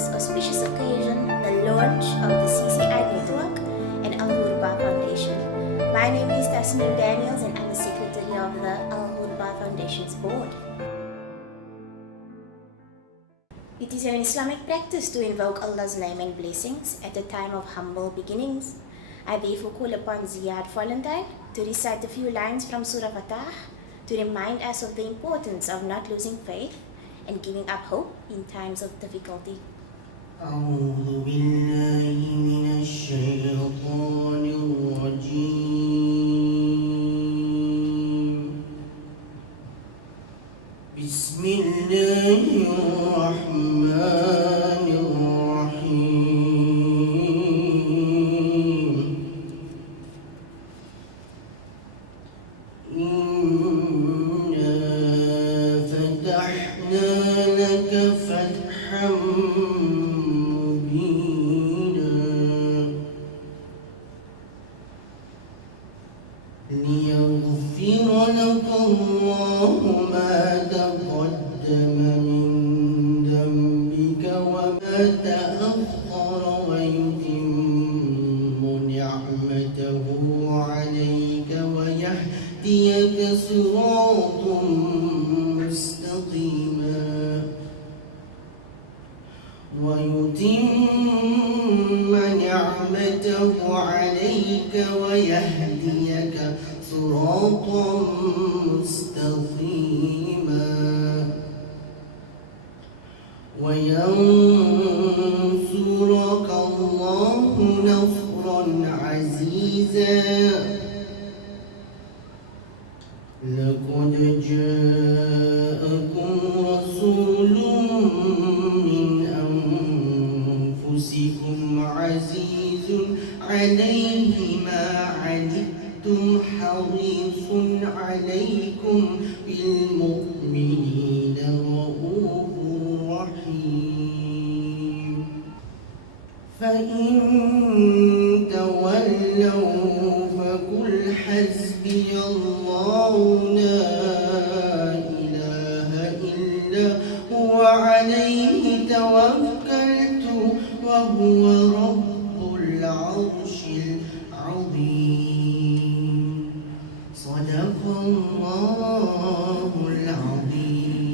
this auspicious occasion, the launch of the CCI Network and Al-Ghurbaah Foundation. My name is Tasneem Daniels and I'm the Secretary of the Al-Ghurbaah Foundation's board. It is an Islamic practice to invoke Allah's name and blessings at a time of humble beginnings. I therefore call upon Ziyad Valentine to recite a few lines from Surah Fatah to remind us of the importance of not losing faith and giving up hope in times of difficulty. أعوذ بالله من الشيطان الرجيم بسم الله الرحمن الرحيم إنا فتحنا لك فتحا ليغفر لك الله ما تقدم من ذنبك وما تأخر ويتم نعمته عليك ويهديك صراطا مستقيما ويتم نعمته عليك ويهديك صراطا مستقيما وينصرك الله نصرا عزيزا لقد جاءكم رسول من أنفسكم عزيز عليه ما عنتم حريص عليكم بالمؤمنين رؤوف رحيم فإن تولوا فقل حسبي الله لا إله إلا هو عليه توكلت وهو رب العرش العظيم صدق الله العظيم.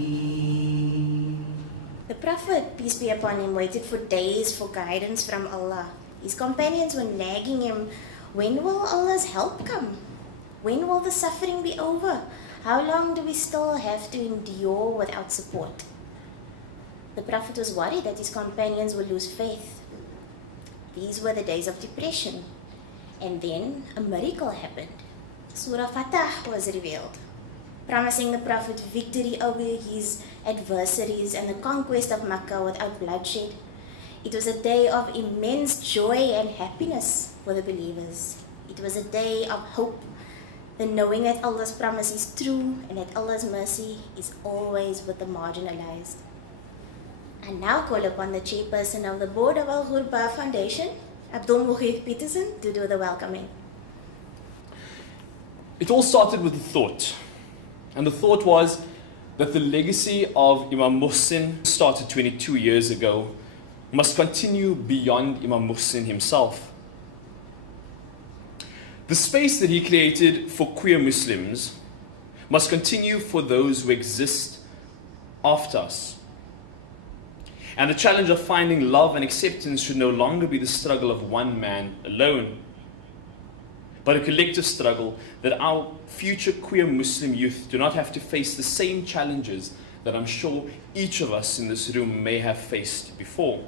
The Prophet, peace be upon him, waited for days for guidance from Allah. His companions were nagging him, when will Allah's help come? When will the suffering be over? How long do we still have to endure without support? The Prophet was worried that his companions would lose faith. These were the days of depression. And then a miracle happened. Surah Fatah was revealed, promising the Prophet victory over his adversaries and the conquest of Makkah without bloodshed. It was a day of immense joy and happiness for the believers. It was a day of hope, the knowing that Allah's promise is true and that Allah's mercy is always with the marginalized. I now call upon the chairperson of the board of Al-Ghurbaah Foundation, Abdul Mughith Peterson, to do the welcoming. It all started with a thought, and the thought was that the legacy of Imam Muhsin, started 22 years ago, must continue beyond Imam Muhsin himself. The space that he created for queer Muslims must continue for those who exist after us. And the challenge of finding love and acceptance should no longer be the struggle of one man alone, but a collective struggle that our future queer Muslim youth do not have to face the same challenges that I'm sure each of us in this room may have faced before.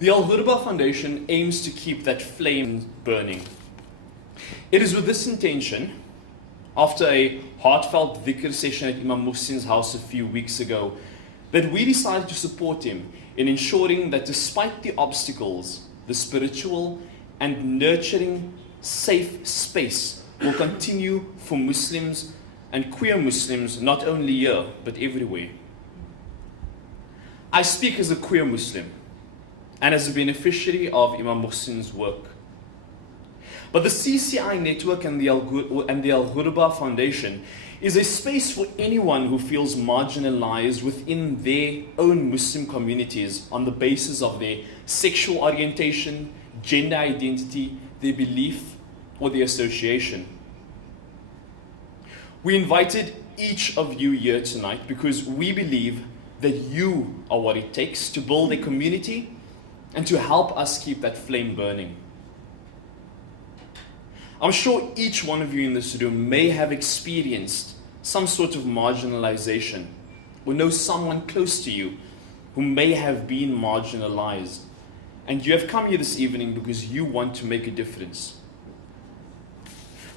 The Al-Ghurbaah Foundation aims to keep that flame burning. It is with this intention, after a heartfelt dhikr session at Imam Muhsin's house a few weeks ago, that we decided to support him in ensuring that despite the obstacles, the spiritual and nurturing safe space will continue for Muslims and queer Muslims, not only here, but everywhere. I speak as a queer Muslim and as a beneficiary of Imam Muhsin's work. But the CCI Network and the Al-Ghurbaah Foundation is a space for anyone who feels marginalized within their own Muslim communities on the basis of their sexual orientation, gender identity, their belief, or their association. We invited each of you here tonight because we believe that you are what it takes to build a community and to help us keep that flame burning. I'm sure each one of you in this room may have experienced some sort of marginalization or know someone close to you who may have been marginalized. And you have come here this evening because you want to make a difference.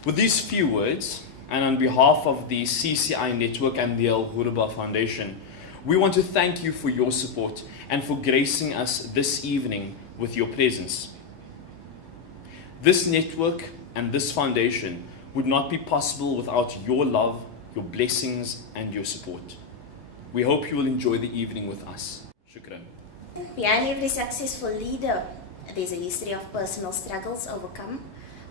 With these few words, and on behalf of the CCI Network and the Al-Ghurbaah Foundation, we want to thank you for your support and for gracing us this evening with your presence. This network and this foundation would not be possible without your love, your blessings, and your support. We hope you will enjoy the evening with us. Shukran. Behind every successful leader, there's a history of personal struggles overcome.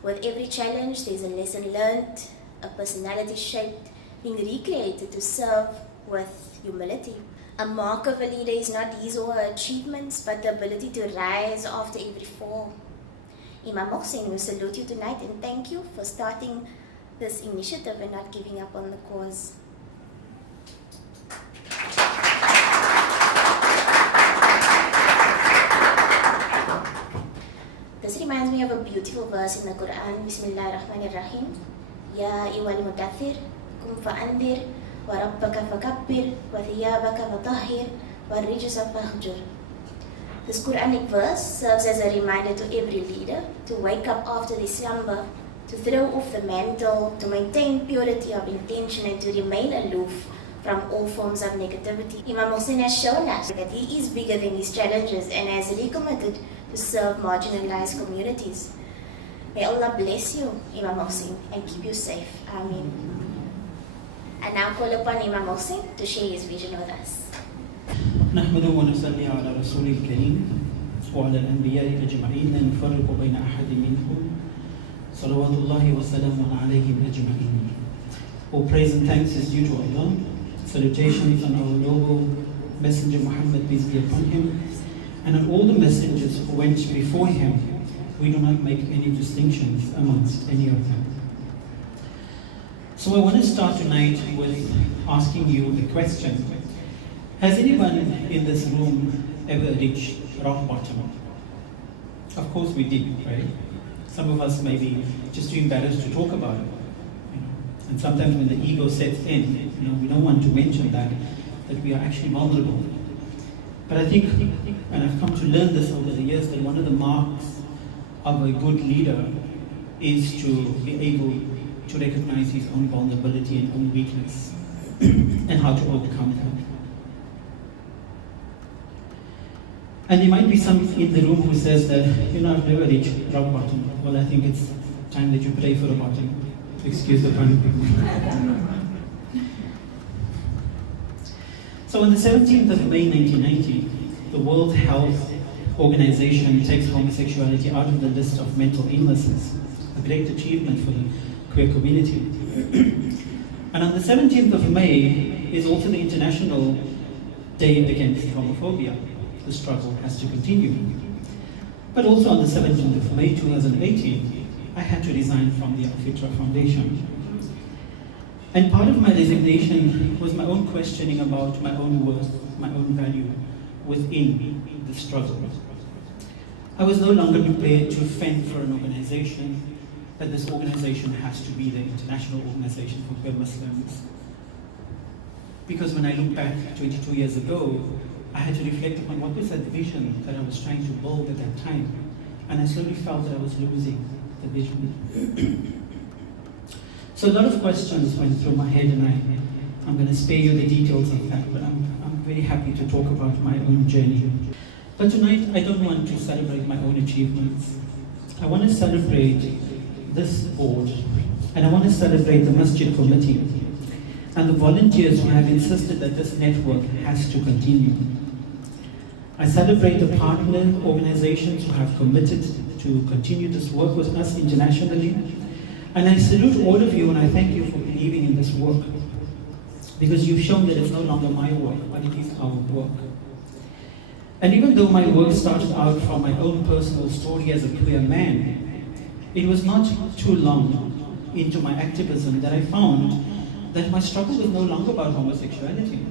With every challenge, there's a lesson learned, a personality shaped, being recreated to serve with humility. A mark of a leader is not his or her achievements, but the ability to rise after every fall. Imam Mohsin, we salute you tonight and thank you for starting this initiative and not giving up on the cause. This reminds me of a beautiful verse in the Quran, Bismillahir-Rahmanir-Rahim. Ya ayyuhal mudaththir, kum fa'andir, wa rabbaka fakabbir, wa thiyabaka fatahhir, wa rijsa fahjur. This Quranic verse serves as a reminder to every leader to wake up after their slumber, to throw off the mantle, to maintain purity of intention and to remain aloof from all forms of negativity. Imam Mohsin has shown us that he is bigger than his challenges and has recommitted to serve marginalized communities. May Allah bless you, Imam Mohsin, and keep you safe. Ameen. And now call upon Imam Mohsin to share his vision with us. نحمده ونصلي على رسول الكريم وعلى الأنبياء أجمعين لا نفرق بين أحد منهم صلوات الله وسلامه عليهم أجمعين. All praise and thanks is due to Allah. Salutations on our noble Messenger Muhammad, peace be upon him, and on all the messengers who went before him. We do not make any distinctions amongst any of them. So I want to start tonight with asking you a question. Has anyone in this room ever reached rock bottom? Of course we did, right? Some of us may be just too embarrassed to talk about it. And sometimes when the ego sets in, we don't want to mention that we are actually vulnerable. But I think, and I've come to learn this over the years, that one of the marks of a good leader is to be able to recognize his own vulnerability and own weakness and how to overcome that. And there might be some in the room who says that, I've never reached rock bottom. Well, I think it's time that you pray for a bottom. Excuse the pun. So on the 17th of May 1990, the World Health Organization takes homosexuality out of the list of mental illnesses, a great achievement for the queer community. And on the 17th of May is also the International Day Against Homophobia. The struggle has to continue. But also on the 17th of May 2018, I had to resign from the Al-Fitra Foundation. And part of my resignation was my own questioning about my own worth, my own value within the struggle. I was no longer prepared to fend for an organization, that this organization has to be the International Organization for Queer Muslims. Because when I look back 22 years ago, I had to reflect upon what was that vision that I was trying to build at that time. And I slowly felt that I was losing the vision. So a lot of questions went through my head, and I'm going to spare you the details of that, but I'm very happy to talk about my own journey. But tonight, I don't want to celebrate my own achievements. I want to celebrate this board, and I want to celebrate the Masjid Committee and the volunteers who have insisted that this network has to continue. I celebrate the partner organizations who have committed to continue this work with us internationally. And I salute all of you and I thank you for believing in this work. because you've shown that it's no longer my work, but it is our work. And even though my work started out from my own personal story as a queer man, it was not too long into my activism that I found that my struggle was no longer about homosexuality.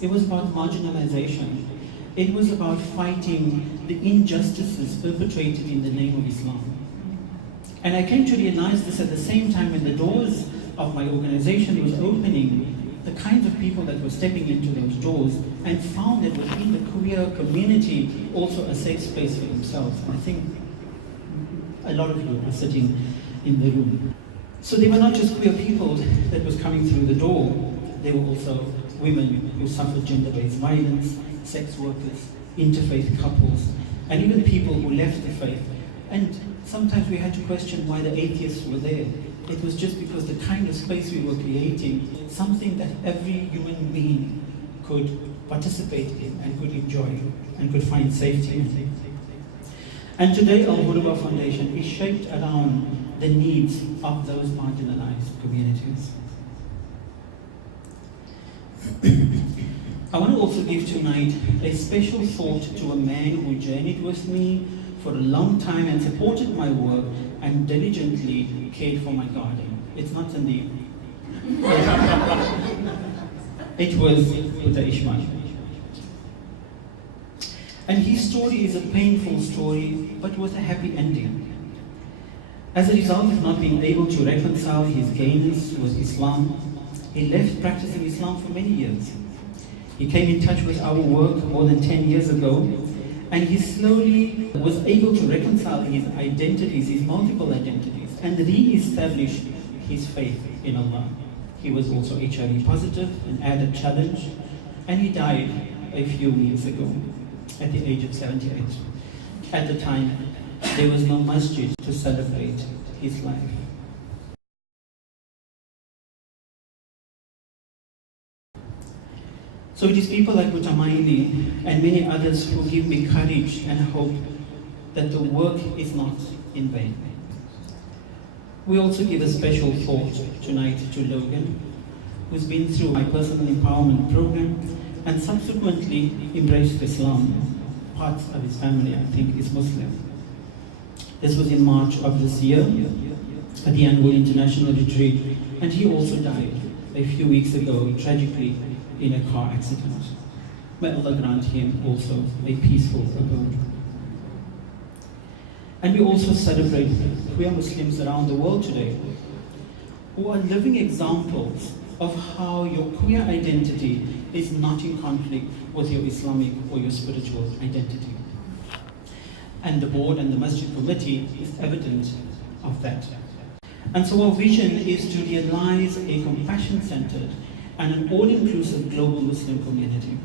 It was about marginalization. It was about fighting the injustices perpetrated in the name of Islam. And I came to realize this at the same time when the doors of my organization was opening, the kinds of people that were stepping into those doors, and found that within the queer community also a safe space for themselves. And I think a lot of you are sitting in the room. So they were not just queer people that was coming through the door, they were also women who suffered gender-based violence, sex workers, interfaith couples, and even people who left the faith. And sometimes we had to question why the atheists were there. It was just because the kind of space we were creating, something that every human being could participate in and could enjoy and could find safety in. And today Al-Ghurbaah Foundation is shaped around the needs of those marginalized communities. I want to also give tonight a special thought to a man who journeyed with me for a long time and supported my work and diligently cared for my garden. It's not Sandeep. It was Uta Ishmael. And his story is a painful story, but with a happy ending. As a result of not being able to reconcile his gayness with Islam, he left practicing Islam for many years. He came in touch with our work more than 10 years ago, and he slowly was able to reconcile his identities, his multiple identities, and re-establish his faith in Allah. He was also HIV positive, an added challenge, and he died a few weeks ago at the age of 78. At the time, there was no masjid to celebrate his life. So it is people like Utamaili and many others who give me courage and hope that the work is not in vain. We also give a special thought tonight to Logan, who's been through my personal empowerment program and subsequently embraced Islam. Part of his family, I think, is Muslim. This was in March of this year at the annual international retreat, and he also died a few weeks ago, tragically, in a car accident. May Allah grant him also a peaceful abode. And we also celebrate queer Muslims around the world today who are living examples of how your queer identity is not in conflict with your Islamic or your spiritual identity. And the board and the Masjid Committee is evident of that. And so our vision is to realize a compassion-centered and an all-inclusive global Muslim community.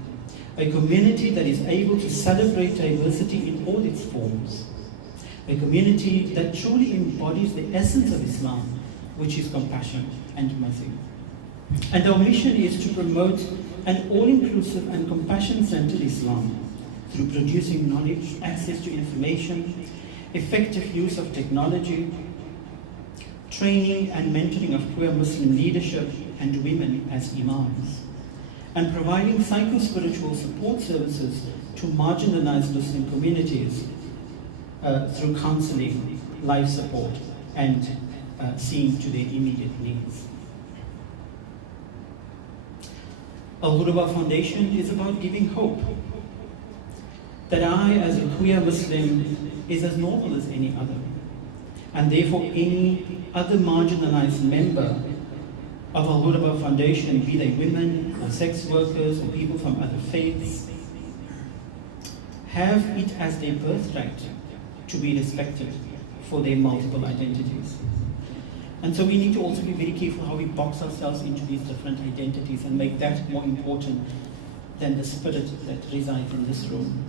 A community that is able to celebrate diversity in all its forms. A community that truly embodies the essence of Islam, which is compassion and mercy. And our mission is to promote an all-inclusive and compassion-centered Islam through producing knowledge, access to information, effective use of technology, training and mentoring of queer Muslim leadership and women as imams, and providing psycho-spiritual support services to marginalized Muslim communities through counseling, life support, and seeing to their immediate needs. Al-Ghurbaah Foundation is about giving hope that I, as a queer Muslim, is as normal as any other, and therefore any other marginalized member of Al-Ghurbaah Foundation, be they women or sex workers or people from other faiths, have it as their birthright to be respected for their multiple identities. And so we need to also be very careful how we box ourselves into these different identities and make that more important than the spirit that resides in this room.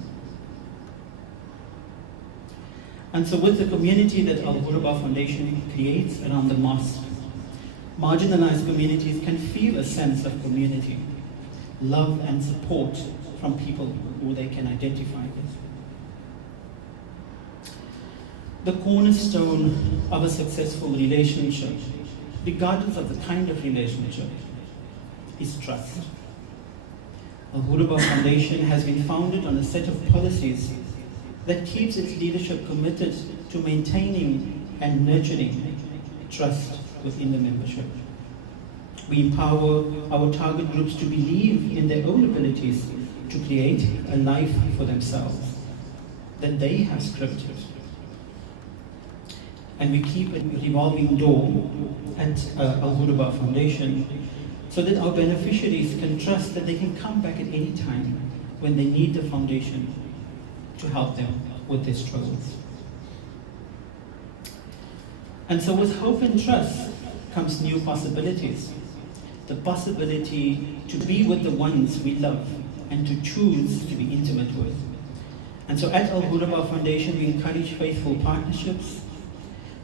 And so with the community that Al-Ghurbaah Foundation creates around the mosque, marginalized communities can feel a sense of community, love and support from people who they can identify with. The cornerstone of a successful relationship, regardless of the kind of relationship, is trust. Al-Ghurbaah Foundation has been founded on a set of policies that keeps its leadership committed to maintaining and nurturing trust within the membership. We empower our target groups to believe in their own abilities to create a life for themselves that they have scripted. And we keep a revolving door at Al-Ghurbaah Foundation so that our beneficiaries can trust that they can come back at any time when they need the foundation to help them with their struggles. And so with hope and trust comes new possibilities. The possibility to be with the ones we love and to choose to be intimate with. And so at Al-Ghurbaah Foundation, we encourage faithful partnerships,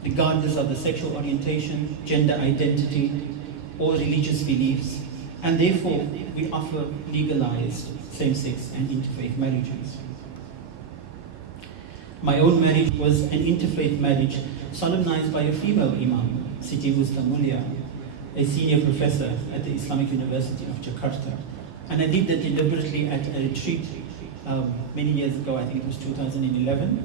regardless of the sexual orientation, gender identity, or religious beliefs. And therefore, we offer legalized same-sex and interfaith marriages. My own marriage was an interfaith marriage solemnized by a female imam, Siti Mustamulia, a senior professor at the Islamic University of Jakarta. And I did that deliberately at a retreat many years ago, I think it was 2011,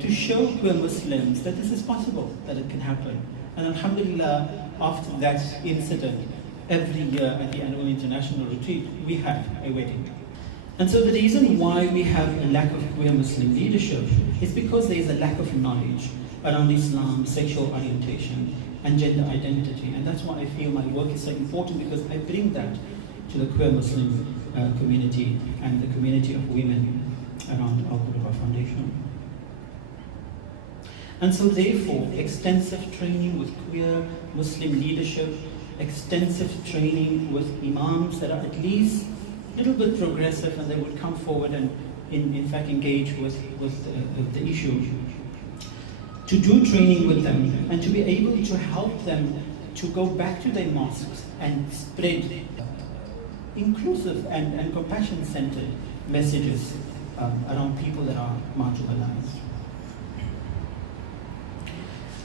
to show queer Muslims that this is possible, that it can happen. And alhamdulillah, after that incident, every year at the annual international retreat, we have a wedding. And so the reason why we have a lack of queer Muslim leadership is because there is a lack of knowledge around Islam, sexual orientation, and gender identity. And that's why I feel my work is so important, because I bring that to the queer Muslim community and the community of women around Al-Ghurbaah Foundation. And so therefore, extensive training with queer Muslim leadership, extensive training with imams that are at least a little bit progressive, and they would come forward and in fact engage with the issue. To do training with them and to be able to help them to go back to their mosques and spread inclusive and compassion-centered messages around people that are marginalized.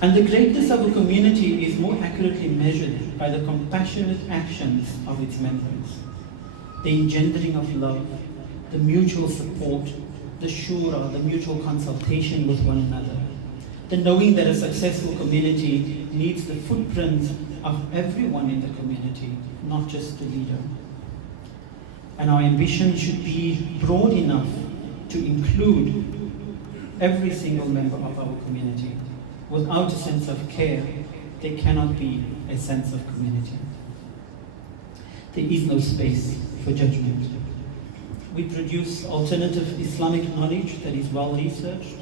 And the greatness of a community is more accurately measured by the compassionate actions of its members. The engendering of love, the mutual support, the shura, the mutual consultation with one another. The knowing that a successful community needs the footprint of everyone in the community, not just the leader. And our ambition should be broad enough to include every single member of our community. Without a sense of care, there cannot be a sense of community. There is no space for judgment. We produce alternative Islamic knowledge that is well researched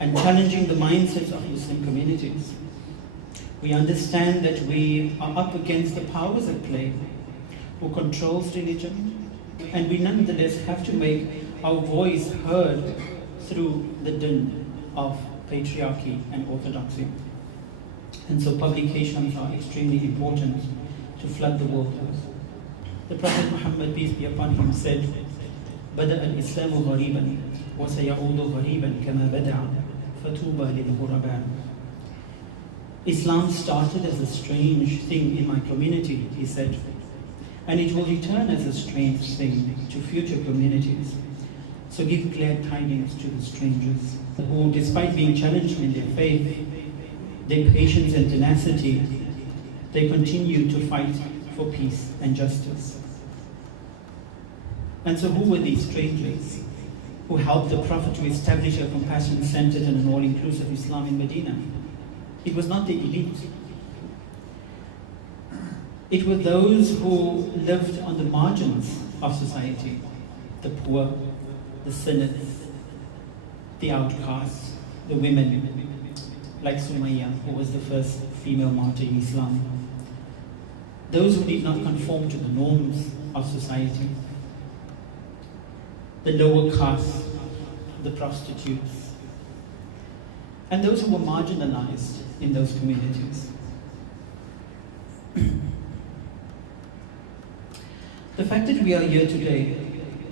and challenging the mindsets of Muslim communities. We understand that we are up against the powers at play who controls religion, and we nonetheless have to make our voice heard through the din of patriarchy and orthodoxy. And so publications are extremely important to flood the world with. The Prophet Muhammad, peace be upon him, said, بدأ الإسلام غريبا وسيعود غريبا كما بدأ فتوبى للغرباء. Islam started as a strange thing in my community, he said, and it will return as a strange thing to future communities. So give glad tidings to the strangers who, despite being challenged in their faith, their patience and tenacity, they continue to fight for peace and justice. And so who were these strangers who helped the Prophet to establish a compassion-centered and an all-inclusive Islam in Medina? It was not the elite. It were those who lived on the margins of society, the poor, the sinners, the outcasts, the women, like Sumayya, who was the first female martyr in Islam. Those who did not conform to the norms of society, the lower castes, the prostitutes, and those who were marginalized in those communities. The fact that we are here today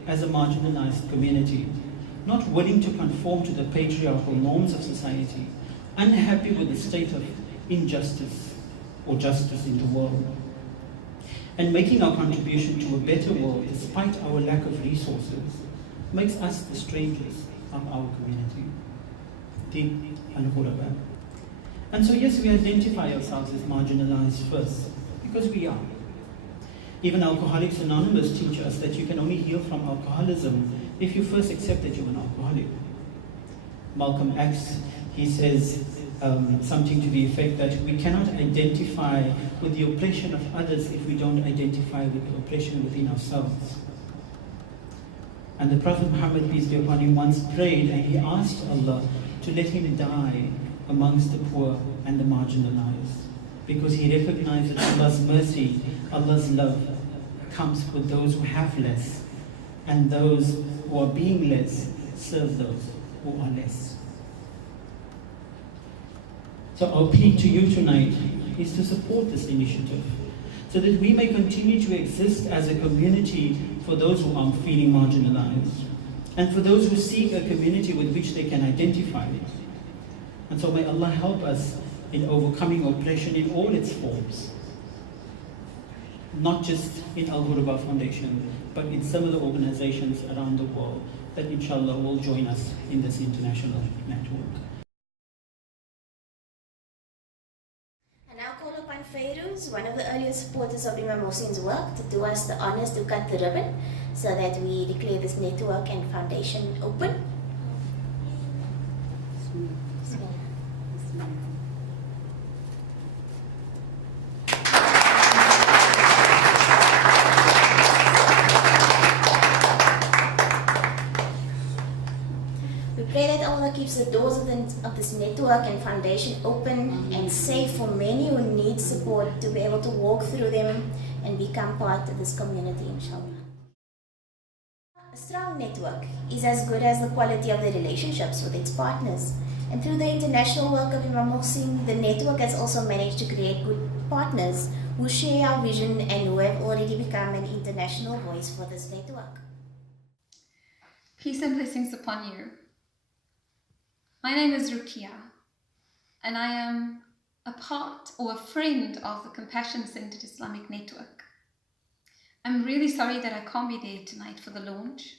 as a marginalized community, not willing to conform to the patriarchal norms of society, unhappy with the state of injustice or justice in the world, And making our contribution to a better world despite our lack of resources makes us the strangers of our community. The Al-Ghurbaah. And so yes, we identify ourselves as marginalized first, because we are. Even Alcoholics Anonymous teach us that you can only heal from alcoholism if you first accept that you're an alcoholic. Malcolm X, he says something to the effect that we cannot identify with the oppression of others if we don't identify with the oppression within ourselves. And the Prophet Muhammad, peace be upon him, once prayed and he asked Allah to let him die amongst the poor and the marginalized, because he recognized that Allah's mercy, Allah's love comes with those who have less, and those who are being less serve those who are less. So our plea to you tonight is to support this initiative so that we may continue to exist as a community for those who are feeling marginalized and for those who seek a community with which they can identify. And so may Allah help us in overcoming oppression in all its forms, not just in Al-Ghurbaah Foundation, but in similar organizations around the world that inshallah will join us in this international network. And now call upon Feiruz, one of the earliest supporters of Imam Mohsin's work, to do us the honors to cut the ribbon so that we declare this network and foundation open. We pray that Allah keeps the doors of this network and foundation open and safe for many who need support to be able to walk through them and become part of this community, inshallah. A strong network is as good as the quality of the relationships with its partners. And through the international work of Imam Mohsin, the network has also managed to create good partners who share our vision and who have already become an international voice for this network. Peace and blessings upon you. My name is Rukia, and I am a part or a friend of the Compassion-Centered Islamic Network. I'm really sorry that I can't be there tonight for the launch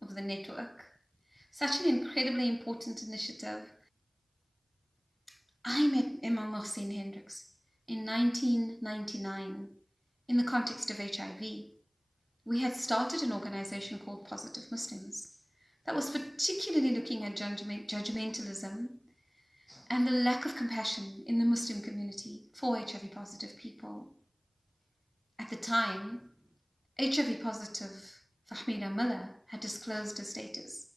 of the network. Such an incredibly important initiative. I met Imam Mohsin Hendricks in 1999 in the context of HIV. We had started an organization called Positive Muslims that was particularly looking at judgmentalism and the lack of compassion in the Muslim community for HIV positive people. At the time, HIV positive Fahmida Miller had disclosed her status.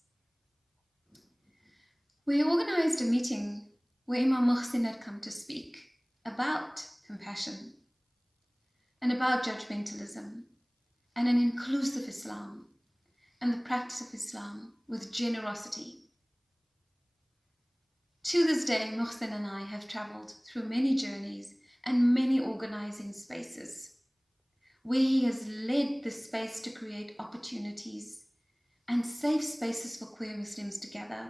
We organized a meeting where Imam Mohsin had come to speak about compassion and about judgmentalism and an inclusive Islam and the practice of Islam with generosity. To this day, Mohsin and I have traveled through many journeys and many organizing spaces where he has led this space to create opportunities and safe spaces for queer Muslims to gather,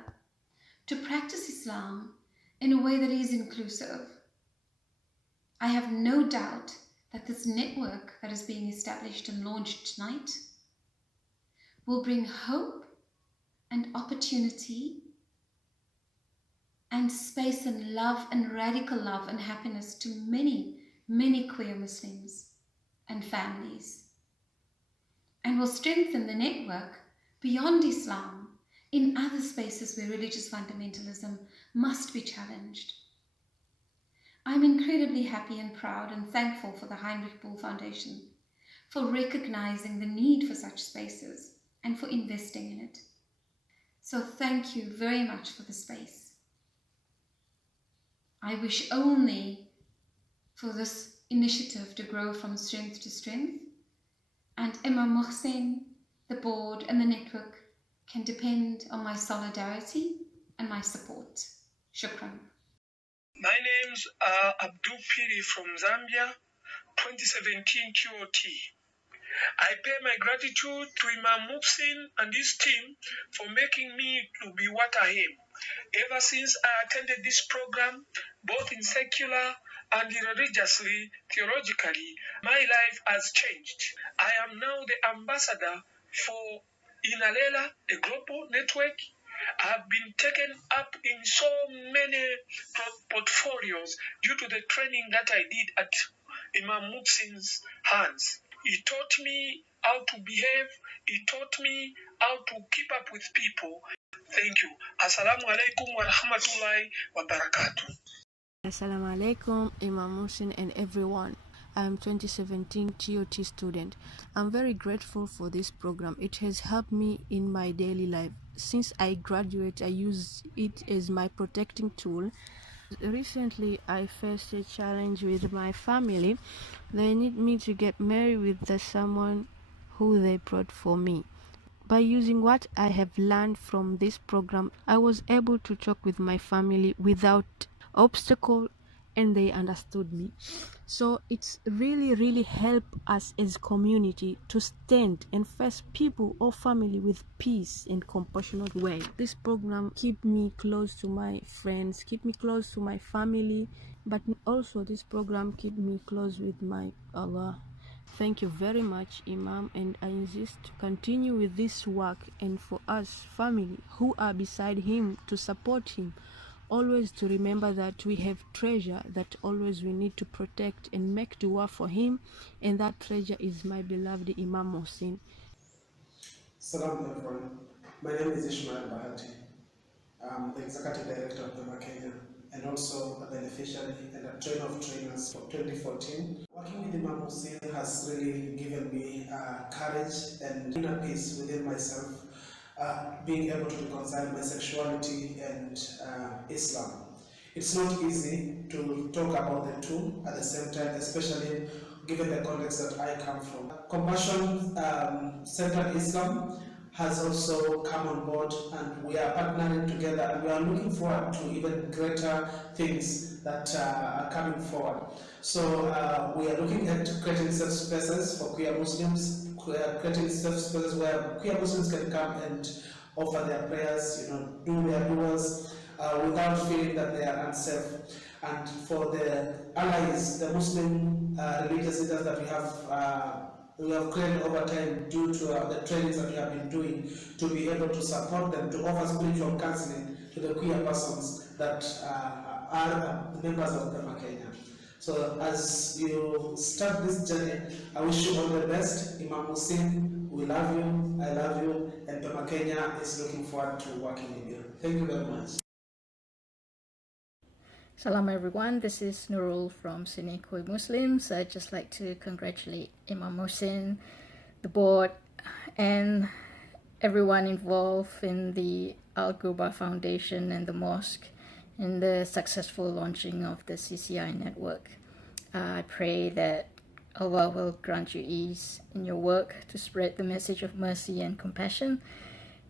to practice Islam in a way that is inclusive. I have no doubt that this network that is being established and launched tonight will bring hope and opportunity and space and love and radical love and happiness to many, many queer Muslims and families, and will strengthen the network beyond Islam in other spaces where religious fundamentalism must be challenged. I'm incredibly happy and proud and thankful for the Heinrich Böll Foundation for recognizing the need for such spaces and for investing in it. So thank you very much for the space. I wish only for this initiative to grow from strength to strength, and Imam Mohsin, the board and the network can depend on my solidarity and my support. Shukran. My name's Abdul Piri from Zambia, 2017 QOT. I pay my gratitude to Imam Mohsin and his team for making me to be what I am. Ever since I attended this program, both in secular and religiously, theologically, my life has changed. I am now the ambassador for Inalela, a global network. I have been taken up in so many portfolios due to the training that I did at Imam Muhsin's hands. He taught me how to behave. He taught me how to keep up with people. Thank you. Assalamu alaikum wa rahmatullahi wa barakatuh. Assalamu alaikum, Imam Muhsin and everyone. I'm 2017 TOT student. I'm very grateful for this program. It has helped me in my daily life. Since I graduate, I use it as my protecting tool. Recently, I faced a challenge with my family. They need me to get married with someone who they brought for me. By using what I have learned from this program, I was able to talk with my family without obstacle, and they understood me. So it's really helped us as community to stand and face people or family with peace and compassionate way. This program keep me close to my friends, keep me close to my family, but also this program keep me close with my Allah. Thank you very much, Imam, and I insist to continue with this work, and for us family who are beside him to support him, always to remember that we have treasure that always we need to protect and make dua for him, and that treasure is my beloved Imam Muhsin. Salam everyone. My name is Ishmael Bahati. I'm the Executive Director of Ghurbaah Kenya and also a beneficiary and a trainer of trainers for 2014. Working with Imam Hussein has really given me courage and inner peace within myself, being able to reconcile my sexuality and Islam. It's not easy to talk about the two at the same time, especially given the context that I come from. Compassion-centered Islam has also come on board, and we are partnering together, and we are looking forward to even greater things that are coming forward. So we are looking at creating safe spaces for queer Muslims, creating safe spaces where queer Muslims can come and offer their prayers, do their duas without feeling that they are unsafe. And for the allies, the Muslim religious leaders that we have created over time due to the trainings that we have been doing, to be able to support them, to offer spiritual counseling to the queer persons that are members of Ghurbaah Kenya. So as you start this journey, I wish you all the best. Imam Hussein, we love you, I love you, and Ghurbaah Kenya is looking forward to working with you. Thank you very much. Salam everyone, this is Nurul from CCI Muslims. I'd just like to congratulate Imam Hussein, the board, and everyone involved in the Al-Ghurbaah Foundation and the mosque in the successful launching of the CCI Network. I pray that Allah will grant you ease in your work to spread the message of mercy and compassion.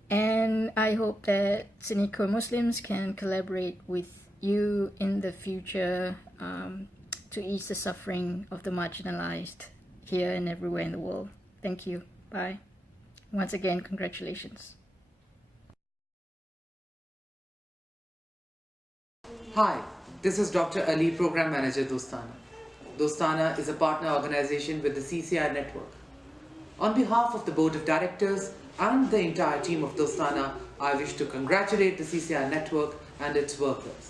And I hope that CCI Muslims can collaborate with you in the future to ease the suffering of the marginalized here and everywhere in the world. Thank you. Bye. Once again, congratulations. Hi, this is Dr. Ali, Program Manager, Dostana. Dostana is a partner organization with the CCI Network. On behalf of the Board of Directors and the entire team of Dostana, I wish to congratulate the CCI Network and its workers.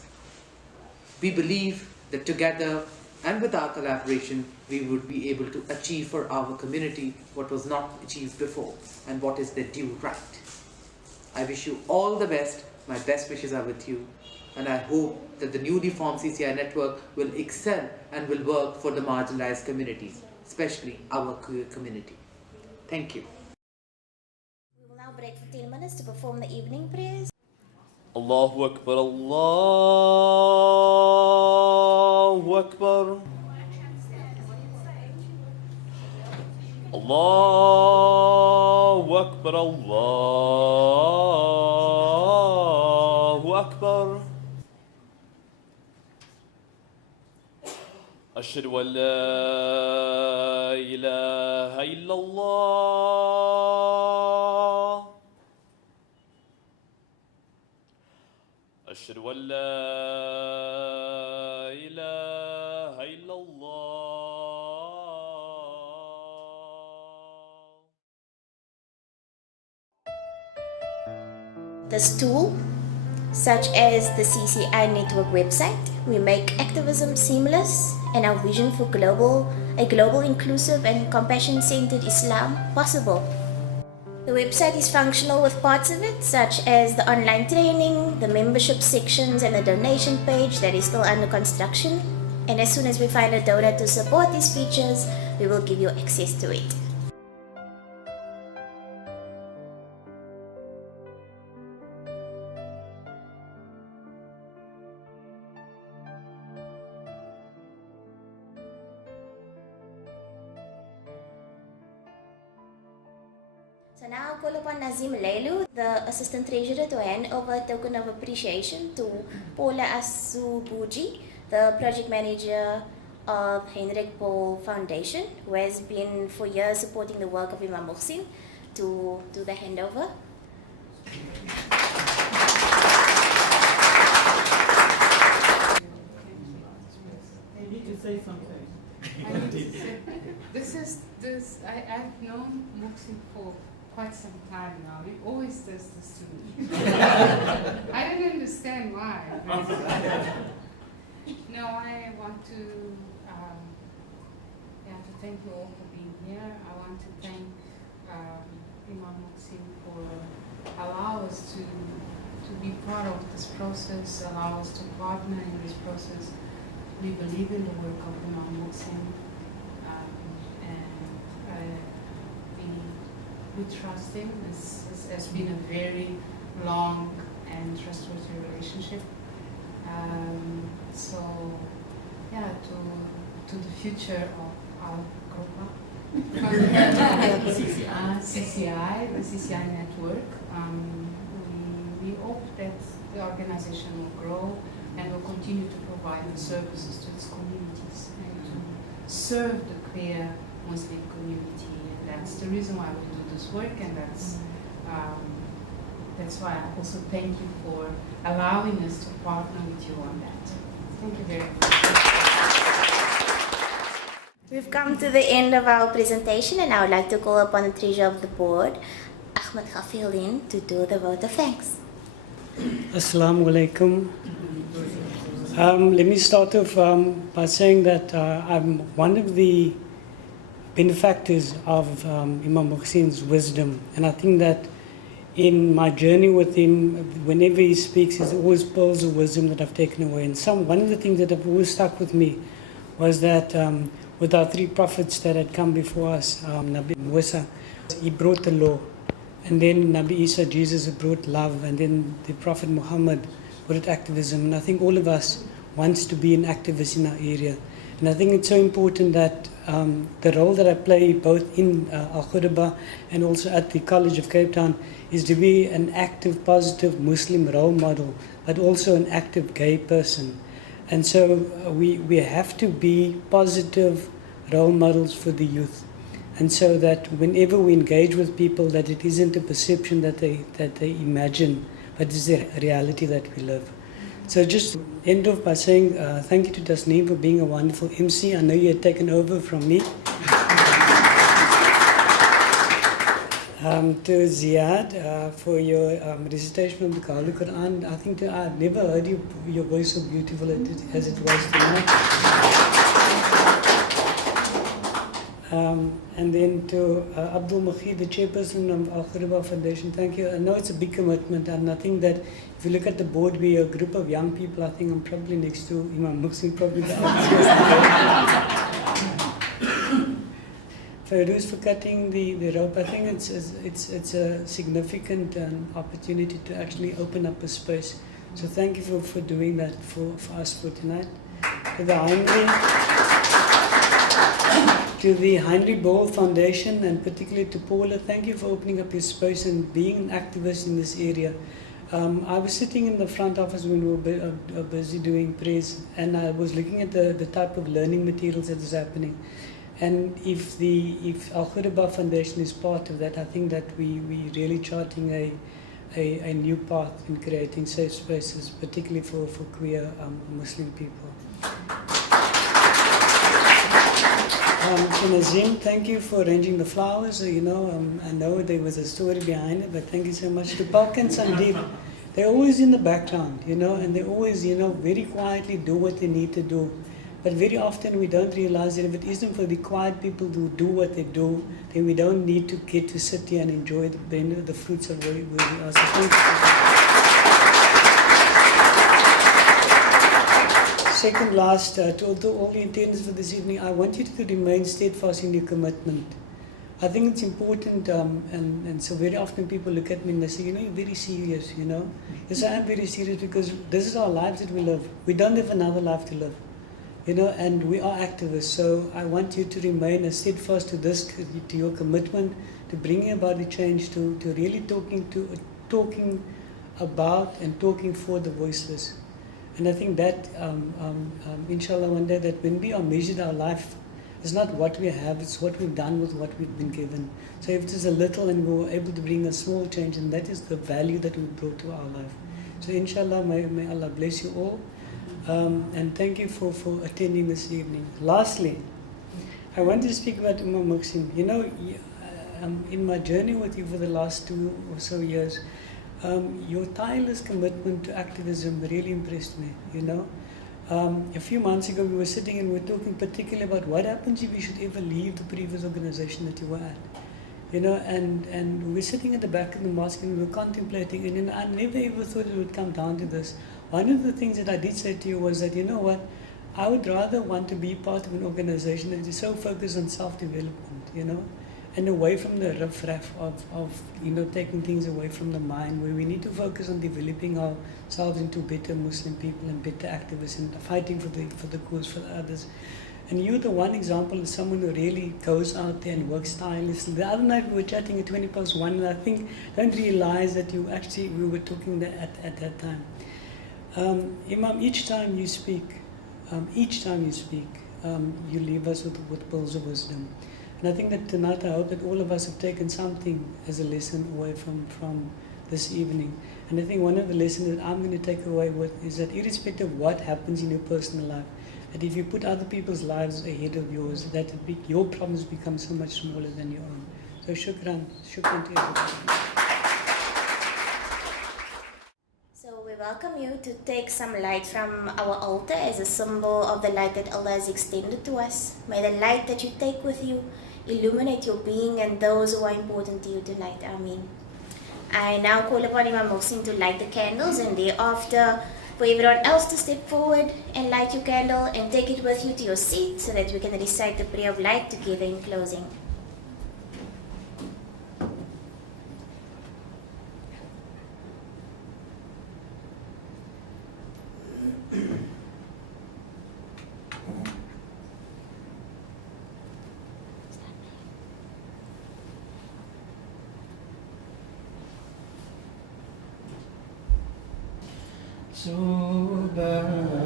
We believe that together and with our collaboration, we would be able to achieve for our community what was not achieved before and what is their due right. I wish you all the best. My best wishes are with you. And I hope that the newly formed CCI Network will excel and will work for the marginalized communities, especially our queer community. Thank you. We will now break for 10 minutes to perform the evening prayers. Allahu Akbar, Allahu Akbar. Allahu Akbar, Allahu Akbar. Ashhadu an la ilaha illallah. أشهد أن لا إله this tool, such as the CCI Network website. We make activism seamless and our vision for a global inclusive and compassion-centered Islam possible. The website is functional with parts of it, such as the online training, the membership sections, and the donation page that is still under construction. And as soon as we find a donor to support these features, we will give you access to it. So now I'll call upon Nazim Leilu, the Assistant Treasurer, to hand over a token of appreciation to Paula Asubuji, the Project Manager of Hendrik Paul Foundation, who has been for years supporting the work of Imam Muhsin, to do the handover. You need to say something. I've known Muhsin for quite some time now. He always does this to me. I don't understand why. No, I want to thank you all for being here. I want to thank Imam Muhsin for allow us to be part of this process, allow us to partner in this process. We believe in the work of Imam Muhsin, and we trust him. This has been a very long and trustworthy relationship. To the future of Al-Ghurbaah, CCI, the CCI Network, we hope that the organization will grow and will continue to provide the services to its communities and to serve the queer Muslim community. And that's the reason why we do this work, and that's why I also thank you for allowing us to partner with you on that. Thank you very much. We've come to the end of our presentation, and I would like to call upon the Treasurer of the Board, Ahmed Khafilin, to do the vote of thanks. Assalamu alaikum. Let me start off by saying that I'm one of the benefactors of Imam Muhsin's wisdom, and I think that in my journey with him, whenever he speaks, there's always pearls of wisdom that I've taken away. And one of the things that have always stuck with me was that with our three prophets that had come before us, Nabi Musa, he brought the law, and then Nabi Isa, Jesus, brought love, and then the Prophet Muhammad brought activism. And I think all of us wants to be an activist in our area. And I think it's so important that the role that I play both in Al-Ghurbaah and also at the College of Cape Town is to be an active, positive Muslim role model, but also an active gay person. And so we have to be positive role models for the youth. And so that whenever we engage with people, that it isn't a perception that they imagine, but it's a reality that we live. So just end off by saying thank you to Tasneem for being a wonderful MC. I know you had taken over from me. To Ziad for your recitation of the Holy Quran. I think I've never heard your voice so beautiful as it was tonight. And then to Abdul Makhi, the chairperson of Al-Ghurbaah Foundation, thank you. I know it's a big commitment, and I think that if you look at the board, we're a group of young people. I think I'm probably next to Imam Muhsin, probably the oldest. Fairuz for cutting the rope. I think it's a significant opportunity to actually open up a space. So thank you for doing that for us for tonight. To the Heinrich Böll Foundation, and particularly to Paula, thank you for opening up your space and being an activist in this area. I was sitting in the front office when we were busy doing prayers, and I was looking at the type of learning materials that is happening. And if Al-Ghurbaah Foundation is part of that, I think that we really charting a new path in creating safe spaces, particularly for queer Muslim people. To Nazim, thank you for arranging the flowers. I know there was a story behind it, but thank you so much. To Pak and Sandeep, they're always in the background, and they always, very quietly do what they need to do. But very often we don't realize that if it isn't for the quiet people who do what they do, then we don't need to get to sit here and enjoy the fruits of where we are. So thank you. Second last, to all the attendees for this evening, I want you to remain steadfast in your commitment. I think it's important, and so very often people look at me and they say, you're very serious, Yes, I am very serious because this is our lives that we live. We don't have another life to live, and we are activists. So I want you to remain as steadfast to your commitment, to bringing about the change, to really talking about and talking for the voiceless. And I think that, inshallah, one day that when we are measured our life, it's not what we have, it's what we've done with what we've been given. So if it is a little and we were able to bring a small change, and that is the value that we brought to our life. So inshallah, may Allah bless you all. And thank you for attending this evening. Lastly, I want to speak about Imam Muhsin. In my journey with you for the last 2 or so years, your tireless commitment to activism really impressed me, A few months ago we were sitting and we were talking particularly about what happens if you should ever leave the previous organization that you were at. And we were sitting at the back of the mosque and we were contemplating, and I never ever thought it would come down to this. One of the things that I did say to you was that, I would rather want to be part of an organization that is so focused on self-development, and away from the riff-raff of taking things away from the mind, where we need to focus on developing ourselves into better Muslim people and better activists and fighting for the cause for the others. And you're the one example of someone who really goes out there and works tirelessly. The other night we were chatting at 1, and I don't realize that we were talking there at that time. Imam, each time you speak, you leave us with pearls of wisdom. And I think that tonight, I hope that all of us have taken something as a lesson away from this evening. And I think one of the lessons that I'm going to take away with is that irrespective of what happens in your personal life, that if you put other people's lives ahead of yours, that your problems become so much smaller than your own. So shukran to everybody. So we welcome you to take some light from our altar as a symbol of the light that Allah has extended to us. May the light that you take with you illuminate your being and those who are important to you tonight. Ameen. I now call upon Imam Muhsin to light the candles, and thereafter for everyone else to step forward and light your candle and take it with you to your seat so that we can recite the prayer of light together in closing. Subhanallah.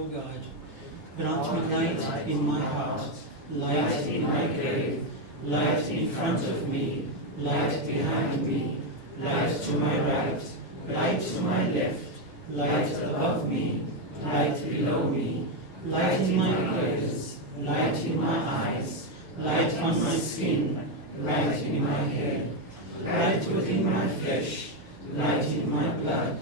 O God, grant me light in my heart, light in my grave, light in front of me, light behind me, light to my right, light to my left, light above me, light below me, light in my ears, light in my eyes, light on my skin, light in my hair, light within my flesh, light in my blood,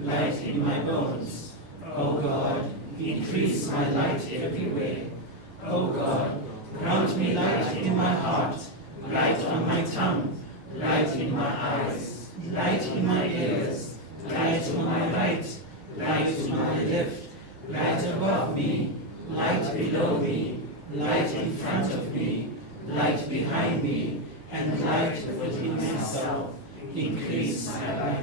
light in my bones. O God, increase my light everywhere. O God, grant me light in my heart, light on my tongue, light in my eyes, light in my ears, light on my right, light on my left, light above me, light below me, light in front of me, light behind me, and light within myself. Increase my light.